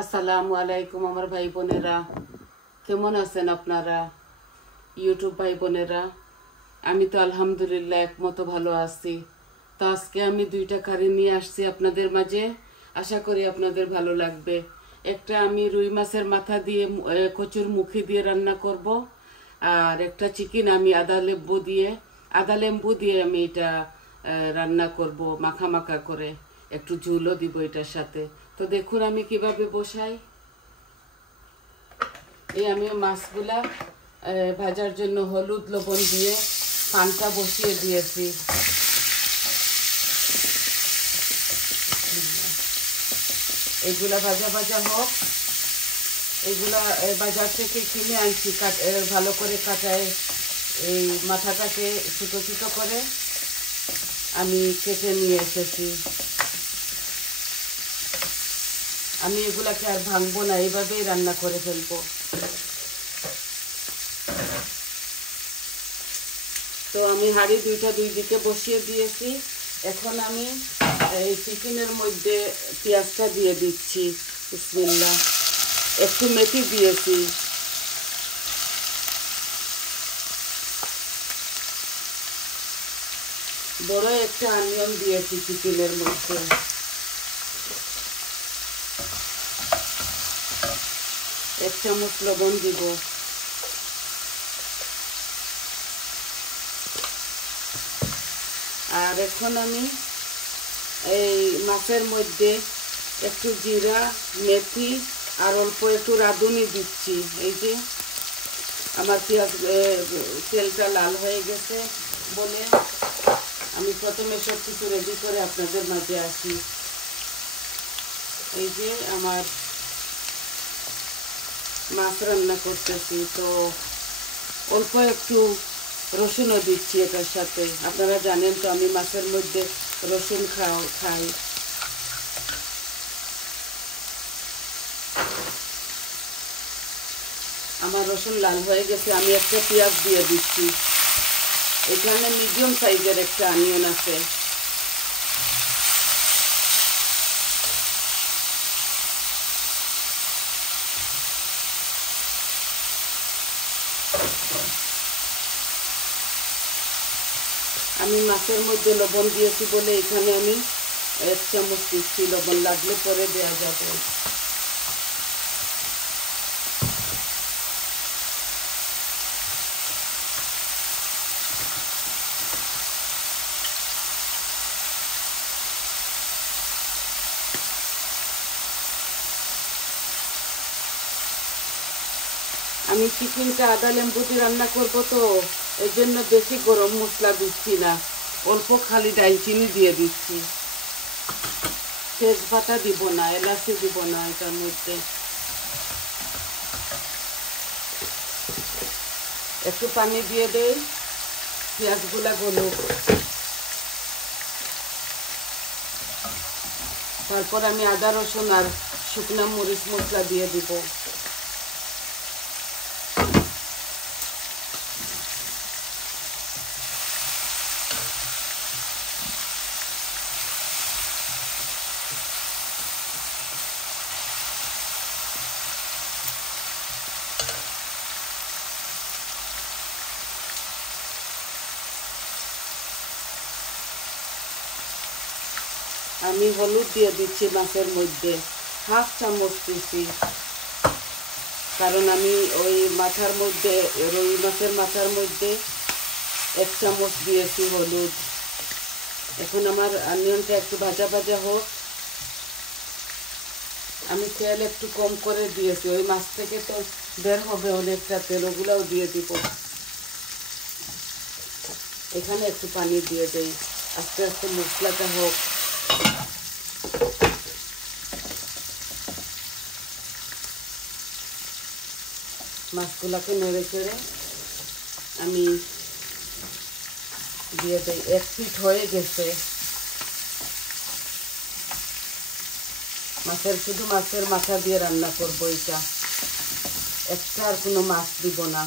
আসসালামু আলাইকুম আমার ভাই বোনেরা, কেমন আছেন আপনারা? ইউটিউব ভাই বোনেরা, আমি তো আলহামদুলিল্লাহ একমতো ভালো আছি। তো আজকে আমি দুইটা কারি নিয়ে আসছি আপনাদের মাঝে, আশা করি আপনাদের ভালো লাগবে। একটা আমি রুই মাছের মাথা দিয়ে কচুর মুখি দিয়ে রান্না করব, আর একটা চিকেন আমি আদা লেম্বু দিয়ে আমি এটা রান্না করব মাখা মাখা করে, একটু ঝুলও দিব এটার সাথে। তো দেখুন আমি কিভাবে বসাই। এই আমি মাছগুলা ভাজার জন্য হলুদ লবণ দিয়ে পানটা বসিয়ে দিয়েছি। এগুলা ভাজা ভাজা হোক। এগুলা বাজার থেকে কিনে আনছি, ভালো করে কাটায় এই মাথাটাকে ছোটো ছোটো করে আমি কেটে নিয়ে এসেছি। আমি এগুলাকে আর ভাঙবো না, এইভাবেই রান্না করে ফেলবো। তো আমি হাঁড়ি দুইটা দুই দিকে বসিয়ে দিয়েছি। এখন আমি এই চিকেনের মধ্যে পেঁয়াজটা দিয়ে দিচ্ছি। বিসমিল্লাহ। একটু মেথি দিয়েছি। বড় একটা অনিয়ন দিয়েছি চিকেনের মধ্যে। এক চামচ লবণ দিব। আর এখন আমি এই মাছের মধ্যে একটু জিরা, মেথি আর অল্প একটু রাঁধুনি দিচ্ছি। এই যে আমার পেঁয়াজ তেলটা লাল হয়ে গেছে বলে আমি প্রথমে সব কিছু রেডি করে আপনাদের মাঝে আসি। এই যে আমার মাছ রান্না করতেছি, তো অল্প একটু রসুনও দিচ্ছি এটার সাথে। আপনারা জানেন তো আমি মাছের মধ্যে রসুন খাই। আমার রসুন লাল হয়ে গেছে, আমি একটা পেঁয়াজ দিয়ে দিচ্ছি। এখানে মিডিয়াম সাইজের একটা অনিয়ন আছে। আমি মাছের মধ্যে লবণ দিয়েছি বলে এখানে আমি 1 চামচ দিচ্ছি। লবণ লাগলে পরে দেওয়া যাবে। আমি চিকেনটা আদা লেম্বু দিয়ে রান্না করবো, তো এর জন্য বেশি গরম মশলা দিচ্ছি না, অল্প খালি দারচিনি দিয়ে দিচ্ছি। তেজপাতা দিব না, এলাচি দিব না এটার মধ্যে। একটু পানি দিয়ে দেই, পেঁয়াজগুলা গলুক। তারপর আমি আদা রসুন আর শুকনা মরিচ মশলা দিয়ে দিব। আমি হলুদ দিয়ে দিচ্ছি মাছের মধ্যে, 1/2 চামচ দিচ্ছি, কারণ আমি ওই মাথার মধ্যে রুই মাছের মাথার মধ্যে 1 চামচ দিয়েছি হলুদ। এখন আমার অনিয়নটা একটু ভাজা ভাজা হোক। আমি তেল একটু কম করে দিয়েছি, ওই মাছ থেকে তো বের হবে অনেকটা তেল, ওগুলাও দিয়ে দিব। এখানে একটু পানি দিয়ে দেই, আস্তে আস্তে মশলাটা হোক। মাছগুলাকে নেড়ে চেড়ে আমি দিয়ে দেই। 1 পিঠ হয়ে গেছে। শুধু মাছের মাথা দিয়ে রান্না করবো এটা, একটা আর কোনো মাছ দিব না।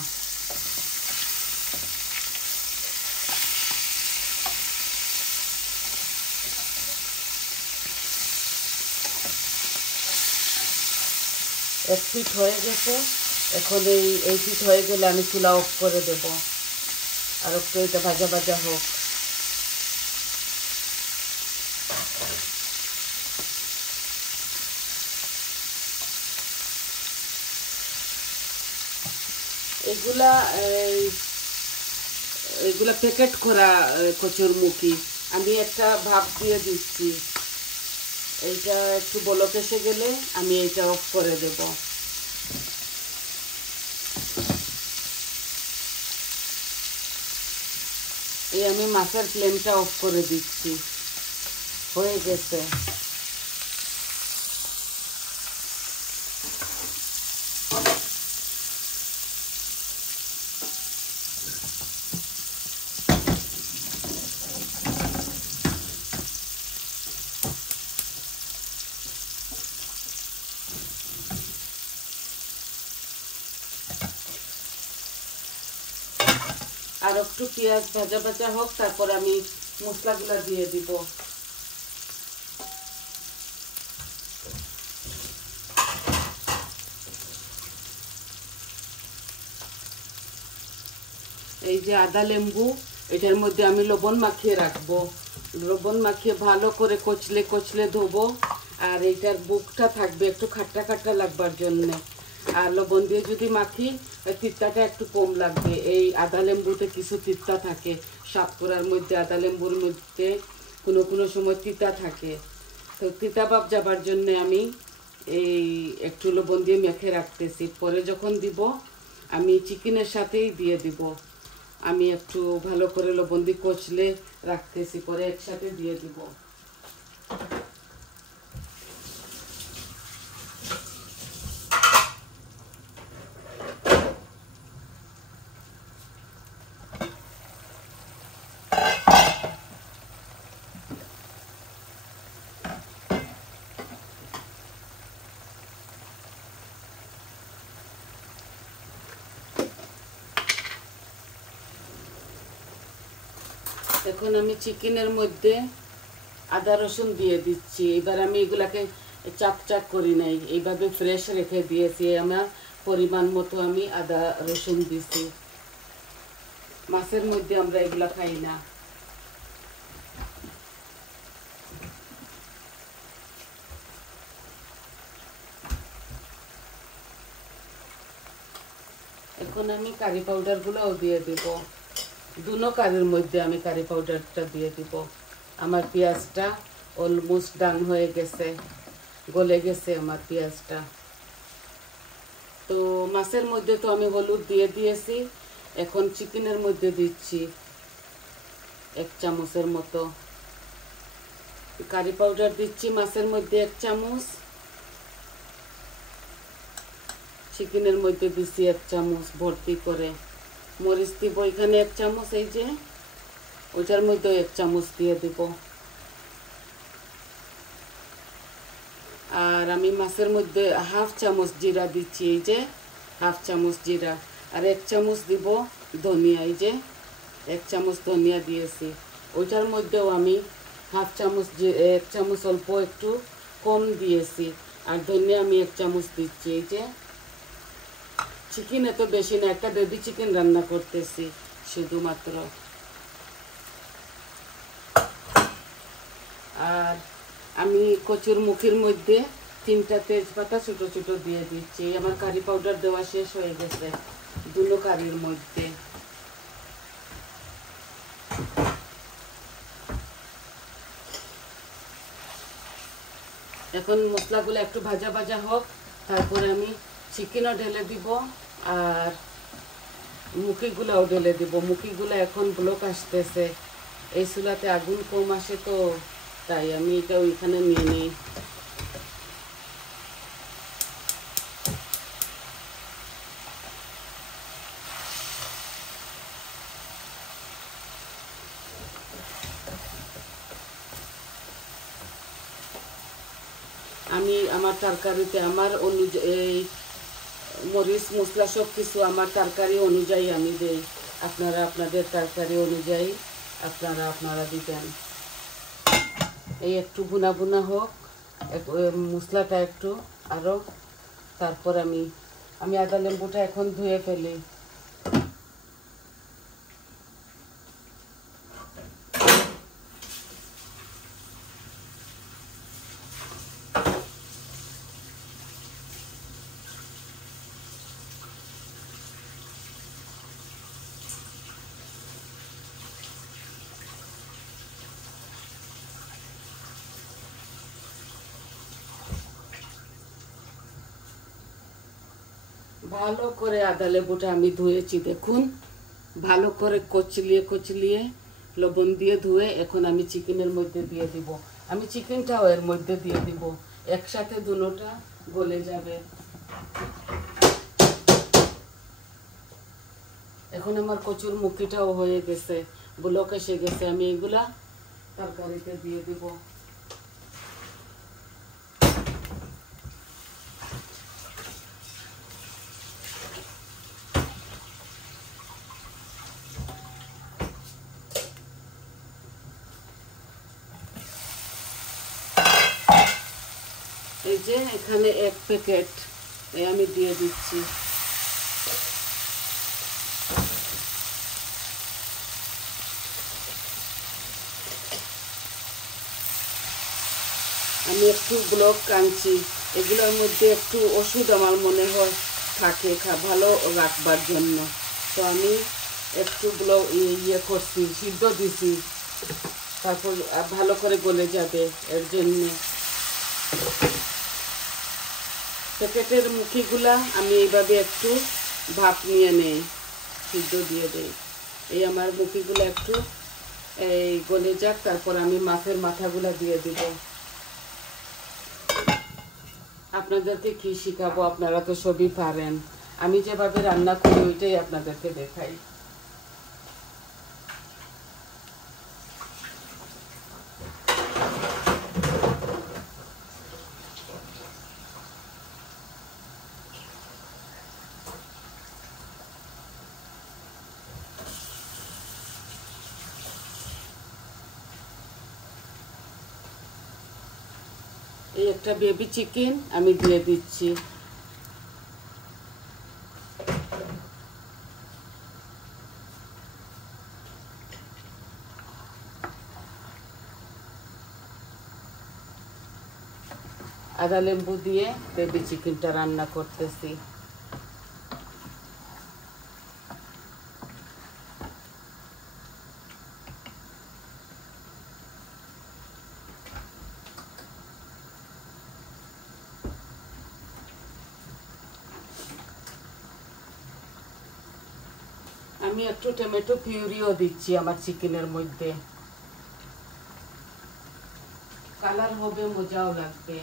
এক পিঠ হয়ে গেছে। এখন এই পিঠ হয়ে গেলে আমি চুলা অফ করে দেব, আর একটু এটা ভাজা ভাজা হোক। এগুলা এগুলা প্যাকেট করা কচুরমুখী। আমি একটা ভাপ দিয়ে দিচ্ছি, এইটা একটু বলক এসে গেলে আমি এটা অফ করে দেব। এই আমি মাছের ফ্লেমটা অফ করে দিচ্ছি, হয়ে গেছে। আর একটু পেঁয়াজ ভাজা ভাজা হোক, তারপর আমি মশলাগুলা দিয়ে দিব। এই যে আদা লেম্বু, এটার মধ্যে আমি লবণ মাখিয়ে রাখবো। লবণ মাখিয়ে ভালো করে কচলে কচলে ধোবো। আর এইটার বুকটা থাকবে একটু খাট্টা খাট্টা লাগবার জন্যে। আর লবণ দিয়ে যদি মাখি, তিতাটা একটু কম লাগবে। এই আদা লেম্বুতে কিছু তিতা থাকে, সাতকরার মধ্যে আদা লেম্বুর মধ্যে কোনো কোনো সময় তিতা থাকে। তো তিতা ভাব যাবার জন্যে আমি এই একটু লবণ দিয়ে মেখে রাখতেছি। পরে যখন দিব আমি চিকেনের সাথেই দিয়ে দিব। আমি একটু ভালো করে লবণ দিয়ে কচলে রাখতেছি, পরে একসাথে দিয়ে দিব। এখন আমি চিকেনের মধ্যে আদা রসুন দিয়ে দিচ্ছি। এবার আমি এগুলাকে চাক চাক করি নাই, এইভাবে ফ্রেশ রেখে দিয়েছি। আমার পরিমাণ মতো আমি আদা রসুন দিছি। মাছের মধ্যে আমরা এগুলা খাই না। এখন আমি কারি পাউডারগুলোও দিয়ে দিব। দুনো কারির মধ্যে আমি কারি পাউডারটা দিয়ে দিব। আমার পেঁয়াজটা অলমোস্ট ডান হয়ে গেছে, গলে গেছে আমার পেঁয়াজটা। তো মাছের মধ্যে তো আমি হলুদ দিয়ে দিয়েছি। এখন চিকেনের মধ্যে দিচ্ছি 1 চামচের মতো কারি পাউডার দিচ্ছি। মাছের মধ্যে 1 চামচ, চিকেনের মধ্যে দিচ্ছি 1 চামচ ভর্তি করে। মরিচ দিব এখানে 1 চামচ, এই যে ওইটার মধ্যে 1 চামচ দিয়ে দিব। আর আমি মাছের মধ্যে 1/2 চামচ জিরা দিচ্ছি, এই যে 1/2 চামচ জিরা। আর 1 চামচ দিব ধনিয়া, এই যে 1 চামচ ধনিয়া দিয়েছি। ওইটার মধ্যেও আমি 1/2 চামচ, 1 চামচ অল্প একটু কম দিয়েছি। আর ধনিয়া আমি 1 চামচ দিচ্ছি। এই যে চিকেন এত বেশি না, একটা বেবি চিকেন রান্না করতেছি শুধুমাত্র। আর আমি কচুর মুখির মধ্যে 3টা তেজপাতা ছোট ছোট দিয়ে দিচ্ছি। আমার কারি পাউডার দেওয়া শেষ হয়ে গেছে দুটো কারির মধ্যে। এখন মশলাগুলো একটু ভাজা ভাজা হোক, তারপরে আমি চিকেনও ঢেলে দিব আর মুখিগুলাও ঢেলে দিব। মুখিগুলো এখন ব্লক আসতেছে, এই চুলাতে আগুন কম আসে, তো তাই আমি এটা ওইখানে নিয়ে নিই। আমি আমার তরকারিতে আমার অনুযায়ী মরিচ মশলা সব কিছু আমার তরকারি অনুযায়ী আমি দেই। আপনারা আপনাদের তরকারি অনুযায়ী আপনারা দিবেন। এই একটু বুনা বুনা হোক, মশলাটা একটু আরও তারপর আমি আদা লেবুটা এখন ধুয়ে ফেলি। ভালো করে আদা লেবুটা আমি ধুয়েছি, দেখুন ভালো করে কচলিয়ে লবণ দিয়ে ধুয়ে এখন আমি চিকেনের মধ্যে দিয়ে দিব। আমি চিকেনটাও এর মধ্যে দিয়ে দিব, একসাথে দুটোটা গলে যাবে। এখন আমার কচুর মুখিটাও হয়ে গেছে, ব্লক এসে গেছে। আমি এগুলা তরকারিতে দিয়ে দিব। এই যে এখানে 1 প্যাকেট আমি দিয়ে দিচ্ছি। আমি একটু ব্লক আনছি, এগুলোর মধ্যে একটু ওষুধ আমার মনে হয় থাকে ভালো রাখবার জন্য, তো আমি একটু ব্লক করছি, সিদ্ধ দিছি, তারপর ভালো করে গলে যাবে এর জন্য। প্যাকেটের মুখিগুলা আমি এইভাবে একটু ভাপ নিয়ে নেই, সিদ্ধ দিয়ে দেই। এই আমার মুখিগুলো একটু এই গলে যাক, তারপর আমি মাছের মাথাগুলা দিয়ে দিব। আপনাদেরকে কি শিখাবো, আপনারা তো সবই পারেন। আমি যেভাবে রান্না করি ওইটাই আপনাদেরকে দেখাই। এই একটা বেবি চিকেন আমি দিয়ে দিচ্ছি। আদা লেবু দিয়ে বেবি চিকেনটা রান্না করতেছি। আমি একটু টমেটো পিউরিও দিচ্ছি আমার চিকেনের মধ্যে, কালার হবে, মজাও লাগবে।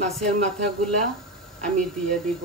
মাছের মাথাগুলা আমি দিয়ে দিব।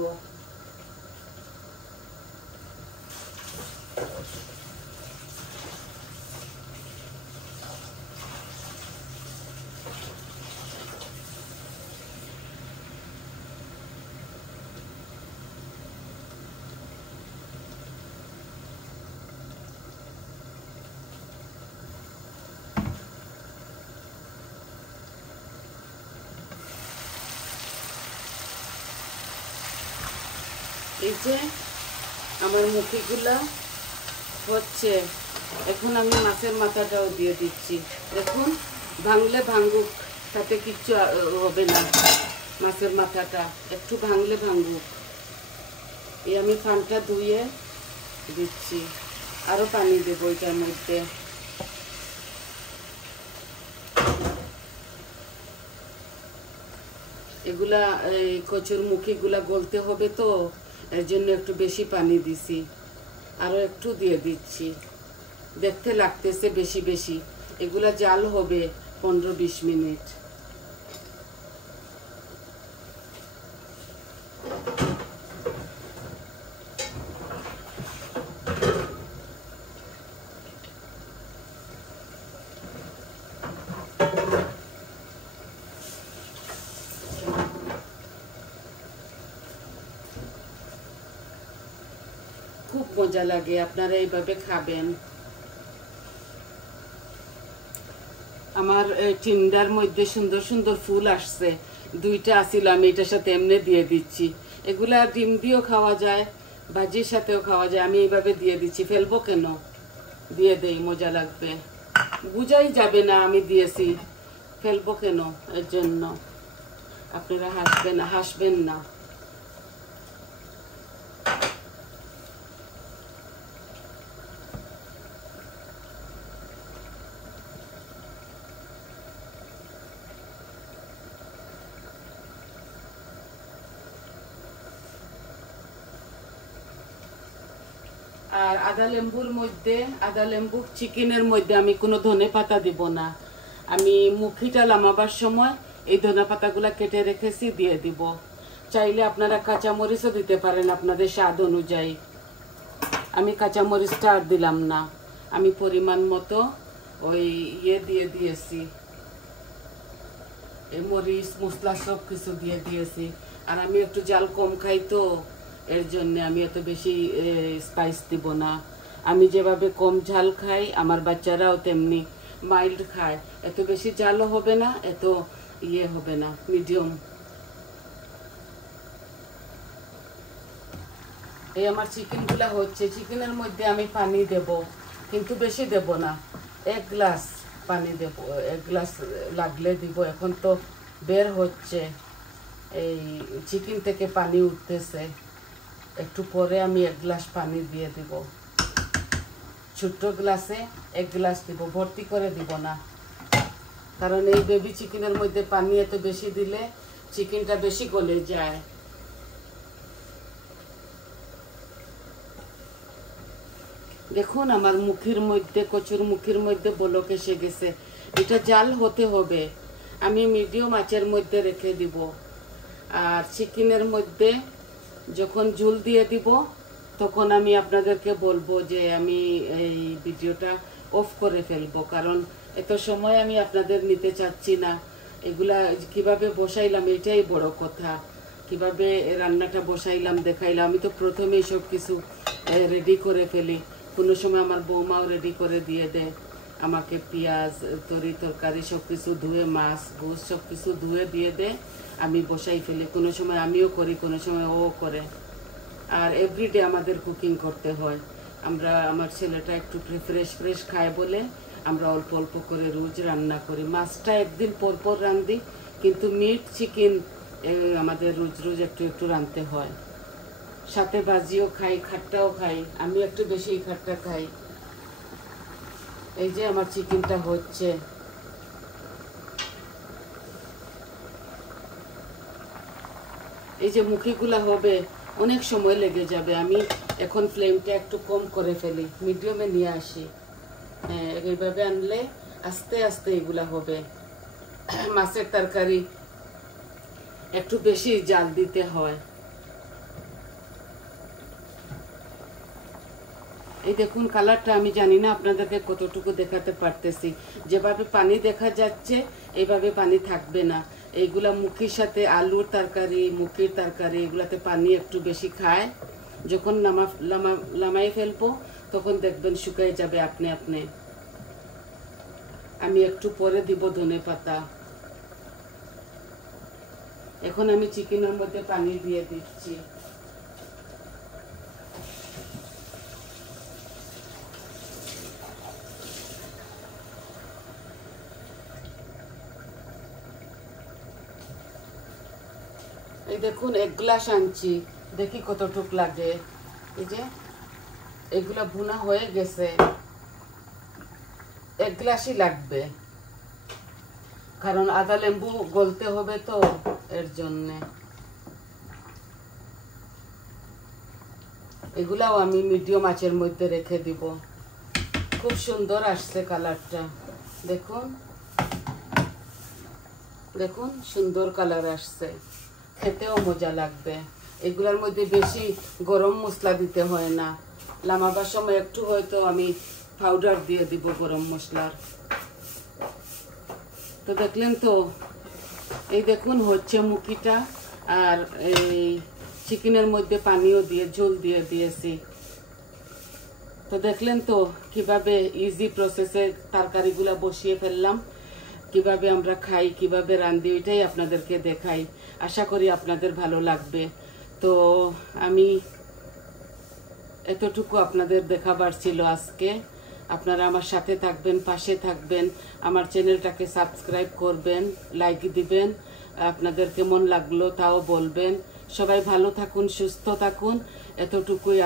এই যে আমার মুখিগুলা হচ্ছে, এখন আমি মাছের মাথাটাও দিয়ে দিচ্ছি। দেখুন ভাঙলে ভাঙুক, তাতে কিচ্ছু হবে না। মাছের মাথাটা একটু ভাঙলে ভাঙুক। এই আমি পানটা ধুয়ে দিচ্ছি, আরো পানি দেবো এটার মধ্যে। এগুলা এই কচুরমুখীগুলা গলতে হবে তো, এর জন্য একটু বেশি পানি দিছি, আরো একটু দিয়ে দিচ্ছি। দেখতে লাগতেছে বেশি বেশি, এগুলা জাল হবে 15-20 মিনিট। খুব মজা লাগে, আপনারা এইভাবে খাবেন। আমার টিন্ডার মধ্যে সুন্দর সুন্দর ফুল আসছে, 2টা আছিল, আমি এটার সাথে এমনি দিয়ে দিচ্ছি। এগুলা ডিম দিয়েও খাওয়া যায়, ভাজির সাথেও খাওয়া যায়। আমি এইভাবে দিয়ে দিচ্ছি, ফেলবো কেন, দিয়ে দেই, মজা লাগবে, বুঝাই যাবে না আমি দিয়েছি, ফেলবো কেন, এর জন্য আপনারা হাসবেন না। আর আদা লেম্বু চিকেনের মধ্যে আমি কোনো ধনে পাতা দিব না। আমি মুখিটা লামাবার সময় এই ধনে পাতাগুলা কেটে রেখেছি, দিয়ে দিব। চাইলে আপনারা কাঁচামরিচও দিতে পারেন আপনাদের স্বাদ অনুযায়ী। আমি কাঁচামরিচটা আর দিলাম না, আমি পরিমাণ মতো ওই দিয়ে দিয়েছি, এই মরিচ মশলা সব কিছু দিয়ে দিয়েছি। আর আমি একটু জাল কম খাই তো, এর জন্য আমি এত বেশি স্পাইস দিব না। আমি যেভাবে কম ঝাল খাই, আমার বাচ্চারাও তেমনি মাইল্ড খায়, এত বেশি ঝালও হবে না, এত হবে না, মিডিয়াম। এই আমার চিকেনগুলা হচ্ছে, চিকেনের মধ্যে আমি পানি দেব, কিন্তু বেশি দেব না, 1 গ্লাস পানি দেব, 1 গ্লাস লাগলে দিব। এখন তো বের হচ্ছে, এই চিকেন থেকে পানি উঠতেছে, একটু পরে আমি 1 গ্লাস পানি দিয়ে দিব। ছোট্ট গ্লাসে 1 গ্লাস দিব, ভর্তি করে দিব না, কারণ এই বেবি চিকেনের মধ্যে পানি এত বেশি দিলে চিকেনটা বেশি গলে যায়। দেখুন আমার কচুর মুখের মধ্যে বলক এসে গেছে, এটা জাল হতে হবে। আমি মিডিয়াম আঁচের মধ্যে রেখে দিব। আর চিকেনের মধ্যে যখন ঝোল দিয়ে দিব, তখন আমি আপনাদেরকে বলবো যে আমি এই ভিডিওটা অফ করে ফেলবো, কারণ এত সময় আমি আপনাদের নিতে চাচ্ছি না। এগুলা কিভাবে বসাইলাম এটাই বড় কথা, কিভাবে রান্নাটা বসাইলাম দেখাইলাম। আমি তো প্রথমেই সব কিছু রেডি করে ফেলি, কোনো সময় আমার বৌমাও রেডি করে দিয়ে দেয় আমাকে, পেঁয়াজ তরকারি সব কিছু ধুয়ে, মাছ গোস সব কিছু ধুয়ে দিয়ে দেয়, আমি বসাই ফেলি। কোনো সময় আমিও করি, কোনো সময় ও করে। আর এভরিডে আমাদের কুকিং করতে হয়। আমার ছেলেটা একটু ফ্রেশ খায় বলে আমরা অল্প অল্প করে রোজ রান্না করি। মাছটা একদিন পর রান্ধি, কিন্তু মিট চিকেন আমাদের রোজ একটু রাঁধতে হয়। সাথে ভাজিও খাই, খাট্টাও খাই, আমি একটু বেশি খাট্টা খাই। এই যে আমার চিকেনটা হচ্ছে, এই যে মুখিগুলা হবে, অনেক সময় লেগে যাবে। আমি এখন ফ্লেমটা একটু কম করে ফেলি, মিডিয়ামে নিয়ে আসি। হ্যাঁ, এইভাবে আনলে আস্তে আস্তে এগুলা হবে। মাছের তরকারি একটু বেশি জাল দিতে হয়। এই দেখুন কালারটা, আমি জানি না আপনাদেরকে কতটুকু দেখাতে পারতেছি। যেভাবে পানি দেখা যাচ্ছে এইভাবে পানি থাকবে না। এইগুলা মুখির সাথে আলুর তরকারি, মুখির তরকারি, এগুলাতে পানি একটু বেশি খায়। যখন লামাই ফেলবো তখন দেখবেন শুকিয়ে যাবে আপনি আপনি। আমি একটু পরে দিব ধনে পাতা। এখন আমি চিকেনের মধ্যে পানি দিয়ে দিচ্ছি। এই দেখুন 1 গ্লাস আনছি, দেখি কতটুক লাগে। এই যে এগুলা ভুনা হয়ে গেছে, 1 গ্লাসই লাগবে, কারণ আদা লেম্বু গলতে হবে তো, এর জন্য এগুলাও আমি মিডিয়াম আঁচের মধ্যে রেখে দিব। খুব সুন্দর আসছে কালারটা, দেখুন দেখুন সুন্দর কালার আসছে, খেতেও মজা লাগবে। এগুলার মধ্যে বেশি গরম মশলা দিতে হয় না, লামাবার সময় একটু হয়তো আমি পাউডার দিয়ে দিব গরম মশলার। তো দেখলেন তো, এই দেখুন হচ্ছে মুখিটা, আর এই চিকেনের মধ্যে পানিও দিয়ে ঝোল দিয়ে দিয়েছি। তো দেখলেন তো কিভাবে ইজি প্রসেসে তরকারিগুলা বসিয়ে ফেললাম, কিভাবে আমরা খাই, কিভাবে রান্ধি, ওইটাই আপনাদেরকে দেখাই। আশা করি আপনাদের ভালো লাগবে। তো আমি এতটুকু আপনাদের দেখাবার ছিল আজকে। আপনারা আমার সাথে থাকবেন, পাশে থাকবেন, আমার চ্যানেলটাকে সাবস্ক্রাইব করবেন, লাইক দিবেন, আপনাদের কেমন লাগলো তাও বলবেন। সবাই ভালো থাকুন, সুস্থ থাকুন। এতটুকুই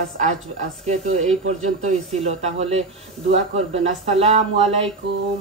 আজকে তো এই পর্যন্তই ছিল। তাহলে দোয়া করবেন। আসসালামু আলাইকুম।